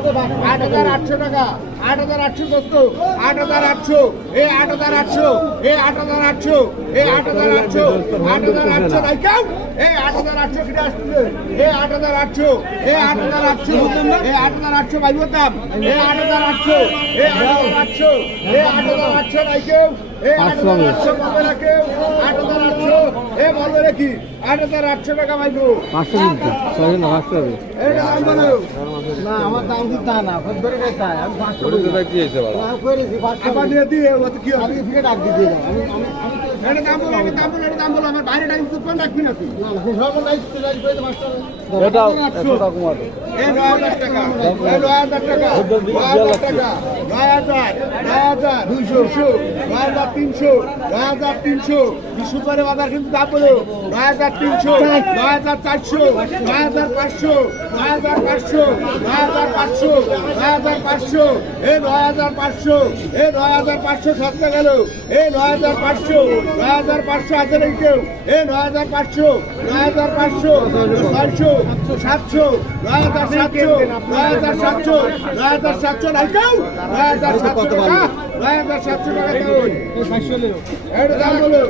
8,800 টাকা 8,800 দোস্ত 8,800 এ 8,800 এ 8,800 এ 8,800 8,800 রাইকাও এ 8,800 কিটা আসছে এ 8,800 এ 8,800 এ 8,800 বাইবো দাম এ 8,800 এ 8,800 এ 8,800 রাইকাও এ 8,800 বলবে রাখে 8,800 এ বলবে রাখি 8,800 টাকা বাইবো 500 দিতে 6 না 500 হবে এই দাম বলো না আমার দাম দিতে না ধরে গেছে আমি 500 টাকা কি হইছে বড় আমি কইছি 500 টাকা দিয়ে দিয়ে ওতে কি হবে আমি ফিরে ডাক দিয়ে দাও আমি এটা দাম বলো দাম বলো আমার বাইরে টাইম চুপ রাখবি না তুই না সর্বন নাই তো যাই কইতে মাস্টার এটা 100 টাকা কমাতে এই 9,000 টাকা এই 9,000 টাকা 9,000 টাকা 9,000 200 9,300 9,300 কিছু করে বাজার কিন্তু দাম বলো 9,300 9,400 9,500 9,500 9,500 9,500 এই 9,500 এই 9,500 সস্তা গেল এই 9,500 9,500 আছে নাকি কেউ এই 9,500 9,500 600 700 9,700 9,700 9,700 নাই কেউ 9,700 টাকা 9,700 টাকা কেউ এটা দাম বলো